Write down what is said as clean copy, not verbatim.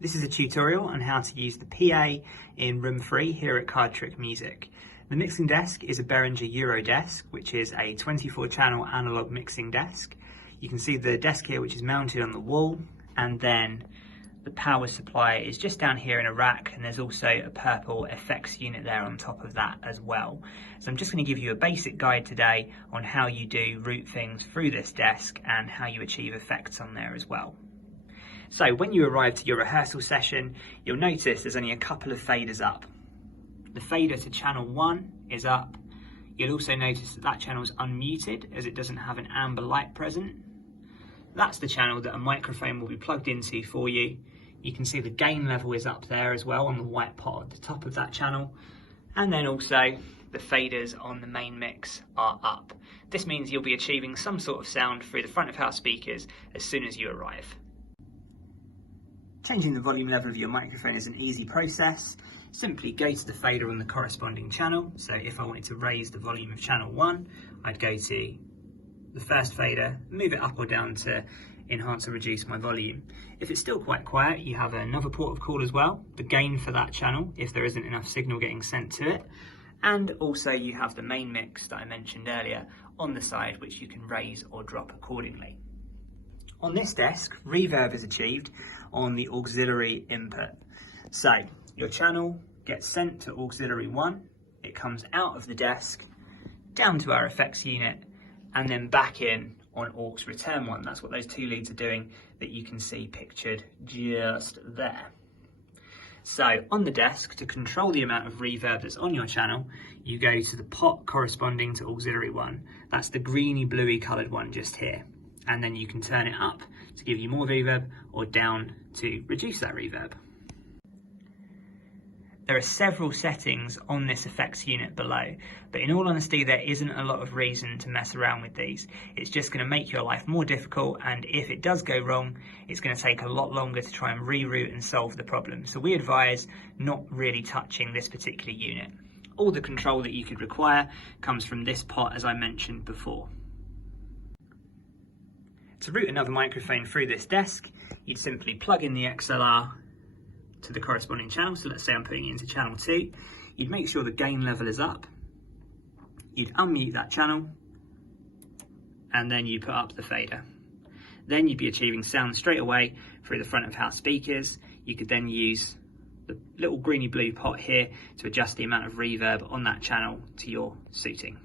This is a tutorial on how to use the PA in room 3 here at Card Trick Music. The mixing desk is a Behringer Eurodesk, which is a 24 channel analog mixing desk. You can see the desk here, which is mounted on the wall, and then the power supply is just down here in a rack, and there's also a purple effects unit there on top of that as well. So I'm just going to give you a basic guide today on how you do route things through this desk and how you achieve effects on there as well. So when you arrive to your rehearsal session, you'll notice there's only a couple of faders up. The fader to channel 1 is up. You'll also notice that that channel is unmuted as it doesn't have an amber light present. That's the channel that a microphone will be plugged into for you. You can see the gain level is up there as well on the white pot at the top of that channel. And then also the faders on the main mix are up. This means you'll be achieving some sort of sound through the front of house speakers as soon as you arrive. Changing the volume level of your microphone is an easy process. Simply go to the fader on the corresponding channel. So if I wanted to raise the volume of channel 1, I'd go to the first fader, move it up or down to enhance or reduce my volume. If it's still quite quiet, you have another port of call as well, the gain for that channel if there isn't enough signal getting sent to it. And also you have the main mix that I mentioned earlier on the side, which you can raise or drop accordingly. On this desk, reverb is achieved on the auxiliary input. So your channel gets sent to auxiliary 1, it comes out of the desk, down to our effects unit, and then back in on aux return 1. That's what those two leads are doing that you can see pictured just there. So on the desk, to control the amount of reverb that's on your channel, you go to the pot corresponding to auxiliary 1. That's the greeny bluey coloured one just here. And then you can turn it up to give you more reverb or down to reduce that reverb. There are several settings on this effects unit below, but in all honesty there isn't a lot of reason to mess around with these. It's just going to make your life more difficult, and if it does go wrong, it's going to take a lot longer to try and reroute and solve the problem. So we advise not really touching this particular unit. All the control that you could require comes from this pot, as I mentioned before. To route another microphone through this desk, you'd simply plug in the XLR to the corresponding channel. So let's say I'm putting it into channel 2. You'd make sure the gain level is up. You'd unmute that channel, and then you'd put up the fader. Then you'd be achieving sound straight away through the front of house speakers. You could then use the little greeny blue pot here to adjust the amount of reverb on that channel to your suiting.